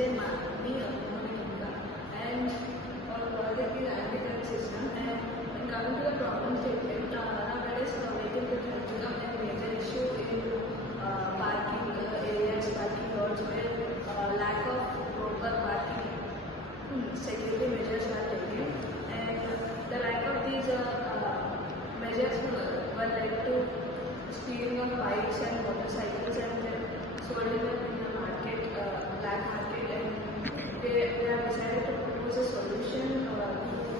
say me, and our project is anti-theft system. And coming to the problem statement, nowadays vehicle theft has become a major issue in parking areas, parking lots, where lack of proper parking security measures are taken, and the lack of these measures were led to stealing of bikes and motorcycles and then sold in the market, black market, and they have decided to propose a solution to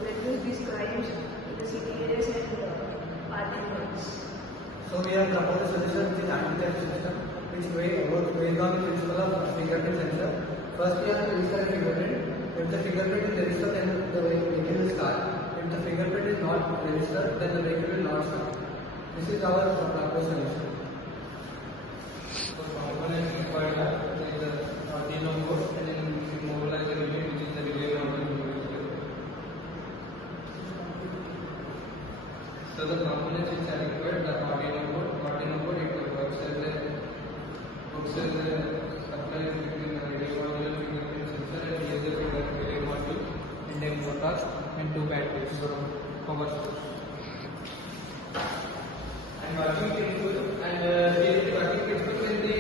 reduce these crimes in the city areas and parking lots. So we have proposed a solution which is anti-theft system, which works based on the principle of fingerprint sensor. First we have to register a fingerprint. If the fingerprint is registered, then the vehicle will start. If the fingerprint is not registered, then the vehicle will not start. This is our proposed solution. So components required are like the Arduino board, and then we mobilize the relay, which is the relay module. So the components which are required, the Arduino board it works as a supply between the relay module and fingerprint sensor, and here the relay module, and then motors and two batteries for power source. And working principle, and the working principle when we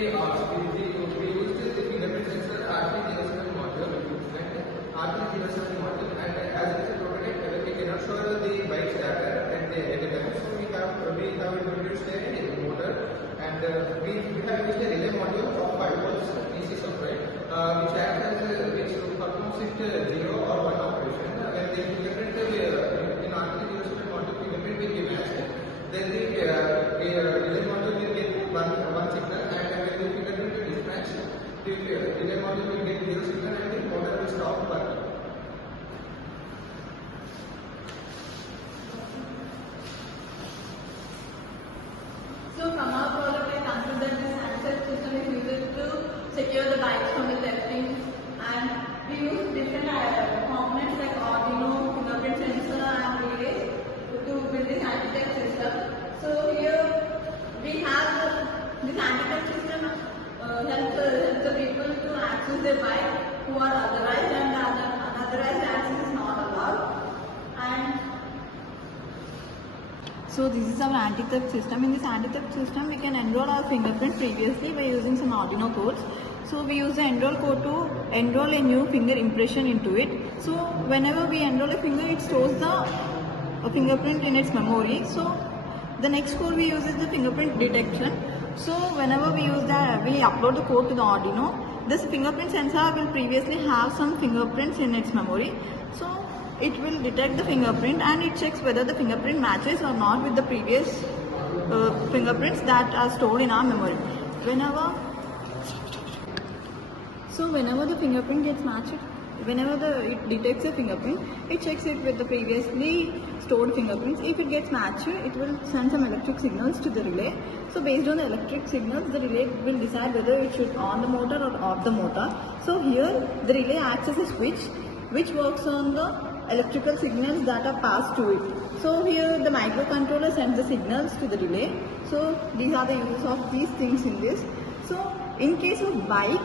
use the fingerprint sensor RP07 module and RP07 module, and as it is a prototype, we cannot show the bike's data at the time. So we have introduced a motor, and we have used a relay module of 5 volts DC supply, which acts as which performs it 0 or 1 operation. When the fingerprint in RP07 module fingerprint will be matched, then the relay module will get one signal, and when the fingerprint will dispatch, the relay module will get 0 signal, and the motor will stop working. So from our project, I conclude that this Cmrcet system is used to secure the bikes from the thefting, and we use different components like Arduino, fingerprint sensor, and relays to build this anti-theft system. So here we have this anti-theft system helps the people to access their bike who are authorized, and unauthorized access is not allowed. And so this is our anti-theft system. In this anti-theft system, we can enroll our fingerprint previously by using some Arduino codes. So we use the enroll code to enroll a new finger impression into it. So whenever we enroll a finger, it stores the fingerprint in its memory. So the next code we use is the fingerprint detection. So whenever we use that, we upload the code to the Arduino. This fingerprint sensor will previously have some fingerprints in its memory. So it will detect the fingerprint, and it checks whether the fingerprint matches or not with the previous fingerprints that are stored in our memory. Whenever the fingerprint gets matched, whenever it detects a fingerprint, it checks it with the previously stored fingerprints. If it gets matched, it will send some electric signals to the relay. So based on the electric signals, the relay will decide whether it should on the motor or off the motor. So here the relay acts as a switch which works on the electrical signals that are passed to it. So here the microcontroller sends the signals to the relay. So these are the uses of these things in this. So in case of bike,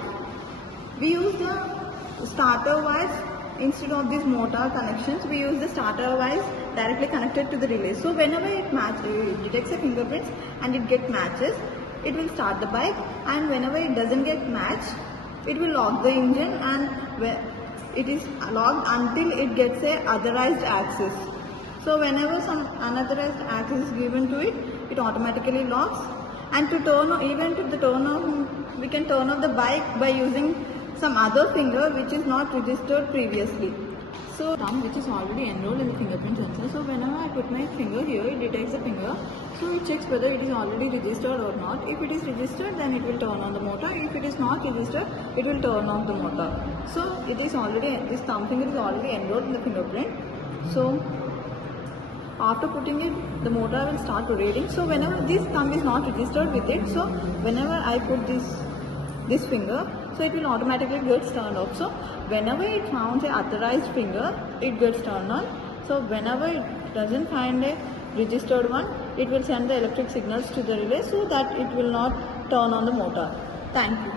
we use the starter wires instead of these motor connections. We use the starter wires directly connected to the relay. So whenever it detects a fingerprints and it gets matches, it will start the bike, and whenever it doesn't get matched, it will lock the engine, and it is locked until it gets a authorized access. So whenever some unauthorized access is given to it, it automatically locks. And to turn off, we can turn off the bike by using some other finger which is not registered previously. So thumb which is already enrolled in the fingerprint sensor. So whenever I put my finger here, it detects the finger. So it checks whether it is already registered or not. If it is registered, then it will turn on the motor. If it is not registered, it will turn off the motor. So it is already, this thumb finger is already enrolled in the fingerprint. So after putting it, the motor will start rotating. So whenever this thumb is not registered with it, so whenever I put this finger, so it will automatically get turned off. So whenever it finds a authorized finger, it gets turned on. So whenever it doesn't find a registered one, it will send the electric signals to the relay so that it will not turn on the motor. Thank you.